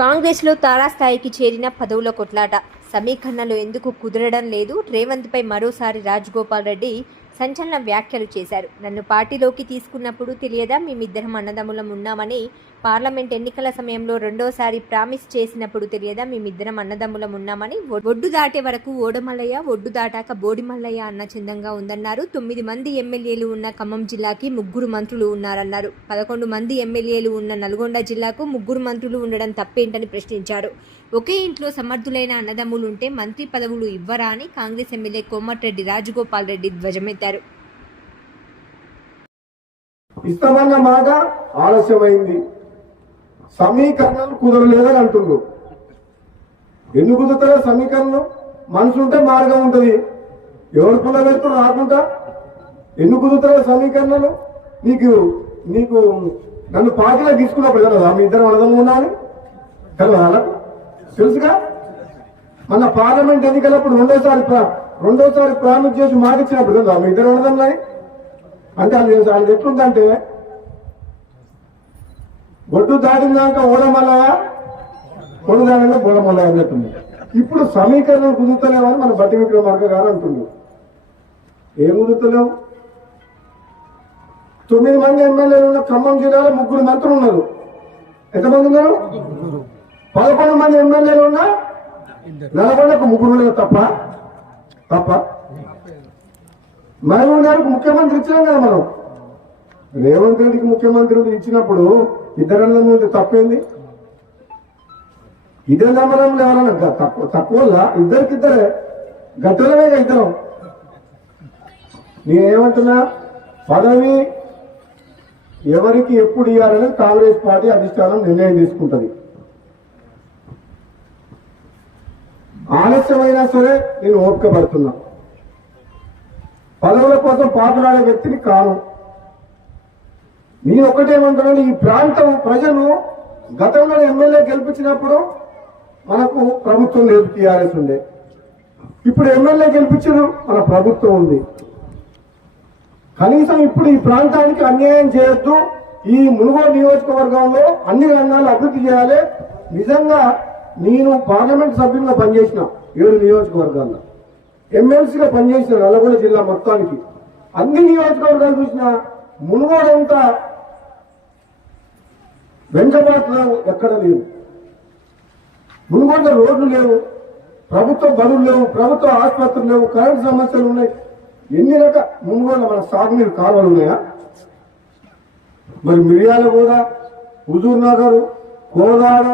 కాంగ్రెస్లో తారాస్థాయికి చేరిన పదవుల కొట్లాట సమీకరణలు ఎందుకు కుదరడం లేదు? రేవంత్పై మరోసారి రాజగోపాల్ రెడ్డి సంచలన వ్యాఖ్యలు చేశారు. నన్ను పార్టీలోకి తీసుకున్నప్పుడు తెలియదా మేమిద్దరం అన్నదమ్ములం ఉన్నామని? పార్లమెంట్ ఎన్నికల సమయంలో రెండోసారి ప్రామిస్ చేసినప్పుడు తెలియదా మేమిద్దరం అన్నదమ్ములం ఉన్నామని? ఒడ్డు దాటే వరకు ఓడమల్లయ్య, ఒడ్డు దాటాక బోడిమల్లయ్య అన్న చందంగా ఉందన్నారు. 9 మంది ఎమ్మెల్యేలు ఉన్న ఖమ్మం జిల్లాకి 3 మంత్రులు ఉన్నారన్నారు. 11 మంది ఎమ్మెల్యేలు ఉన్న నల్గొండ జిల్లాకు 3 మంత్రులు ఉండడం తప్పేంటని ప్రశ్నించారు. ఒకే ఇంట్లో సమర్థులైన అన్నదమ్ములుంటే మంత్రి పదవులు ఇవ్వరా అని కాంగ్రెస్ ఎమ్మెల్యే కోమటిరెడ్డి రాజగోపాల్ రెడ్డి ధ్వజమెత్తారు. ఇస్తామన్న మాట ఆలస్యమైంది, సమీకరణలు కుదరలేదని అంటుండ్రు. ఎందుకు కుదురుతారో సమీకరణలు? మనసు ఉంటే మార్గం ఉంటుంది. ఎవరు పుల్ల పెడుతూ రాకుండా ఎందుకు కుదురుతారో సమీకరణలు? నీకు నన్ను పార్టీలో తీసుకున్నప్పుడు కదా మీ ఇద్దరు అడదమ్ము ఉన్నాను కదా, తెలుసుగా. మన పార్లమెంట్ ఎన్నికలప్పుడు రెండోసారి ప్రామిస్ చేసి మాట ఇచ్చినప్పుడు కదా మీ ఇద్దరు అడదమ్ములని. అంటే అది ఎట్లుందంటే ఒడ్డు దాటినాక ఓడమల్లయ, ఒడ్డు దాటినాక బోడమల్లయ అన్నట్టుంది. ఇప్పుడు సమీకరణలు కుదురుతలేవని మన బట్టి విక్రమార్క గారు అంటుంది. ఏం కుదురుతలేవు? 9 మంది ఎమ్మెల్యేలు ఉన్న ఖమ్మం జిల్లాలో 3 మంత్రులు ఉన్నారు. ఎంతమంది ఉన్నారు? 11 మంది ఎమ్మెల్యేలు ఉన్న నల్గొండకు 3 ఉన్నారు. తప్ప మహబూబ్ గారికి ముఖ్యమంత్రి ఇచ్చినాం కదా మనం. రేవంత్ రెడ్డికి ముఖ్యమంత్రి ఇచ్చినప్పుడు ఇద్దరన్నదమ్ములు ఉంటే తప్పేంది? ఇదే నమ్మడంలో ఎవరన్నా తక్కువ ఇద్దరికిద్దరే గట్టలమేగా ఇద్దరం. నేనేమంటున్నా, పదవి ఎవరికి ఎప్పుడు ఇవ్వాలని కాంగ్రెస్ పార్టీ అధిష్టానం నిర్ణయం తీసుకుంటది. ఆలస్యమైనా సరే నేను ఓపిక పడుతున్నా. పదవుల కోసం పాటులాడే వ్యక్తిని కాను. నేను ఒకటేమంటున్నాను, ఈ ప్రాంతం ప్రజలు గతంలో ఎమ్మెల్యే గెలిపించినప్పుడు మనకు ప్రభుత్వం లేదు, టీఆర్ఎస్ ఉండే. ఇప్పుడు ఎమ్మెల్యే గెలిపించారు, మన ప్రభుత్వం ఉంది. కనీసం ఇప్పుడు ఈ ప్రాంతానికి అన్యాయం చేయొద్దు. ఈ మునుగోడు నియోజకవర్గంలో అన్ని రంగాలు అభివృద్ధి చేయాలి. నిజంగా నేను పార్లమెంట్ సభ్యులుగా పనిచేసిన 7 నియోజకవర్గాల్లో, ఎమ్మెల్సీగా పనిచేసిన నల్గొండ జిల్లా మొత్తానికి. అన్ని నియోజకవర్గాలు చూసిన మునుగోడంతా వెంకబాటులో ఎక్కడ లేవు. మునుగోడ రోడ్లు లేవు, ప్రభుత్వ బడులు లేవు, ప్రభుత్వ ఆసుపత్రులు లేవు, కరెంటు సమస్యలు ఉన్నాయి. ఎన్ని రకాల మునుగోడ మన సాగునీరు కాలువలు ఉన్నాయా? మరి మిర్యాలగూడ, హుజూర్ నగర్, కోదాడ,